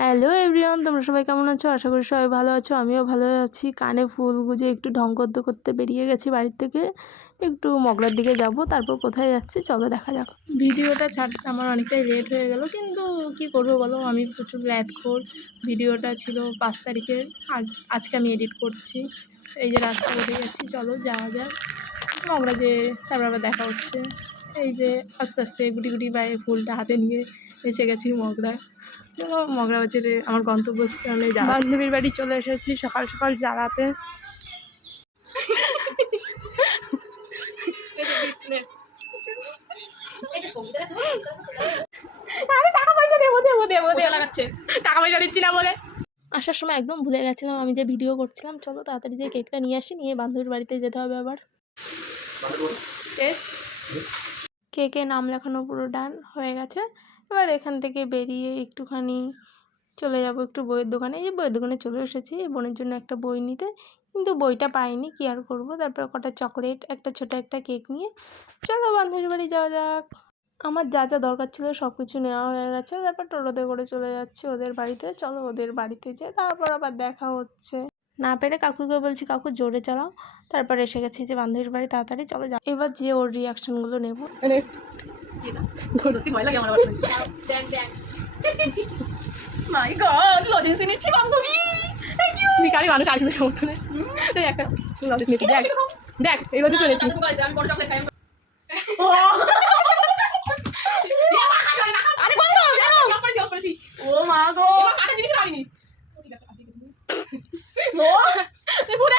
Hello everyone, তোমরা সবাই কেমন আছো? আশা করি সবাই ভালো আছো। আমিও ভালো আছি। কানে ফুল গুজে একটু ঢং করতে করতে বেরিয়ে গেছি বাড়ির থেকে। একটু মগরার দিকে যাব, তারপর কোথায় যাচ্ছি চলো দেখা যাক। ভিডিওটা ছাড়তে আমার অনেকটাই লেট হয়ে গেল, কিন্তু কি করবো বলো, আমি প্রচুর ল্যাদখোর। ভিডিওটা ছিল 5 তারিখের, আর আজকে আমি এডিট করছি। এই যে রাস্তা উঠে গেছি, চলো যাওয়া যাক মগরা, যে তারপর আবার দেখা হচ্ছে। এই যে আস্তে আস্তে গুটি গুটি পায়ে ফুলটা হাতে নিয়ে এসে গেছি মগরা। চলো মগরা বাজারে আমার গন্তব্যস্থানে বান্ধবীর বাড়ি চলে এসেছি সকাল সকাল জ্বালাতে। টাকা পয়সা দিচ্ছি না বলে আসার সময় একদম ভুলে গেছিলাম আমি যে ভিডিও করছিলাম। চলো তাড়াতাড়ি যে কেকটা নিয়ে আসি, নিয়ে বান্ধবীর বাড়িতে যেতে হবে আবার। কেকে নাম লেখানো পুরো ডান হয়ে গেছে। এবার এখান থেকে বেরিয়ে একটুখানি চলে যাব একটু বইয়ের দোকানে। এই যে বইয়ের দোকানে চলে এসেছি বোনের জন্য একটা বই নিতে, কিন্তু বইটা পাইনি, কি আর করবো। তারপর কটা চকলেট, একটা ছোট একটা কেক নিয়ে চলো বান্ধবীর বাড়ি যাওয়া যাক। আমার যা যা দরকার ছিল সব কিছু নেওয়া হয়ে গেছে। তারপর টোটোতে করে চলে যাচ্ছি ওদের বাড়িতে। চলো ওদের বাড়িতে যেয়ে তারপর আবার দেখা হচ্ছে। না পেরে কাকুকে বলছি কাকু জোরে চালাও। তারপর এসে গেছি যে বান্ধবীর বাড়ি, তাড়াতাড়ি চলো যাও। এবার যে ওর রিয়াকশনগুলো নেবো। মাই গড, লজেন্স এনেছি বান্ধবী। Thank you. ভিখারি মানুষ আর কিছু সমর্থ নেই। এই একটা লজেন্স নিয়েছি, দেখ দেখ এই লজেন্স এনেছি। আমি বড় চকলেট খাই। আরে বন্ধ কেন? অফ করেছি। ও মা গো, এবার কাটা জিনিস আনিনি। ঠিক আছে আপনি দিন। ও এই পুরো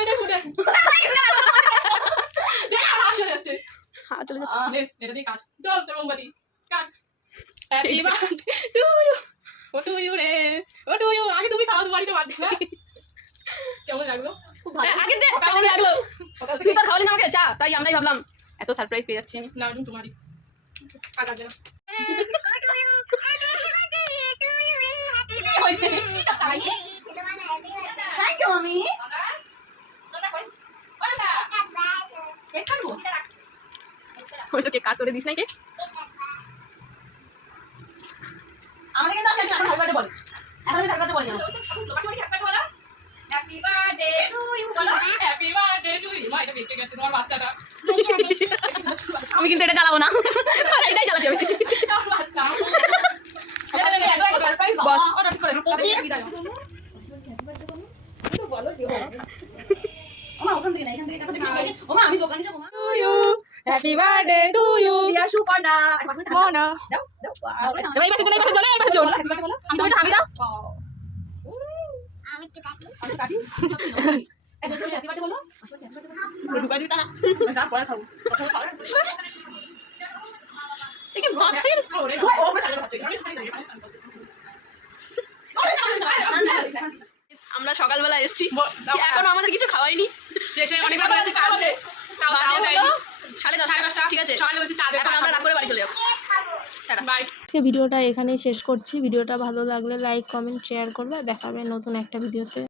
এটা পুরো দেখ আর চলে যাচ্ছে। হ্যাঁ চলে যাচ্ছে। এটা দিয়ে কাট দাও তোর মোমবাতি cut. Happy birthday to you. ও টু ইউ রে, ও টু ইউ। আগে তুমি খাওয়া বাড়িতে বার্থডে না? কেমন লাগলো? খুব ভালো। আগে দে কেমন লাগলো? তুই তো খাওয়ালি না আমাকে চা, তাই আমরাই ভাবলাম এত সারপ্রাইজ পেয়ে যাচ্ছি আমি। না তুমি তোমারই আগা দে না। থ্যাংক ইউ মামি। ওই তো কেক কাট করে দিস নাই কেক। আমাকে কিন্তু আজকে হ্যাপি বার্থডে বল। এখন হ্যাপি বার্থডে বল না। Happy birthday to you. Happy birthday to you. মা এটা বেঁচে গেছে তোমার বাচ্চাটা। আমি কিন্তু এটা চালাবো না, এটাই চালাতে হবে। বাচ্চা এটা সারপ্রাইজ বস। ওটা ঠিক করে বিদায়। বলো কি হবে? ওমা ওখান থেকে না, এখান থেকে কাটা থেকে। ওমা আমি দোকানে যাব মা। To you happy birthday to you. ইয়া সুপর্ণা মনা দাও দাও। এই পাশে চলে, এই পাশে চলে, এই পাশে চলে। আমি তো এটা আমি দাও। আমি কি কাটি? আমি কাটি। এই বসে হ্যাপি বার্থডে বলো। ঢুকাই দিবি তালা। আমি যা পড়া খাবো। এই কি ভাগ খাই ওরে। ও ওরে চালা যাচ্ছে। আমরা সকালবেলা এসেছি, এখনো আমাদের কিছু খাওয়াইনি। এসে অনেকবার বলেছি চা দিতে, তাও চাও দেয়নি। 10:30 ঠিক আছে, সকালে বলছি চা দে, এখন আমরা রাত করে বাড়ি চলে যাবো। বাই। ভিডিওটা এখানেই শেষ করছি। ভিডিওটা ভালো লাগলে লাইক কমেন্ট শেয়ার করবে। দেখা হবে নতুন একটা ভিডিওতে।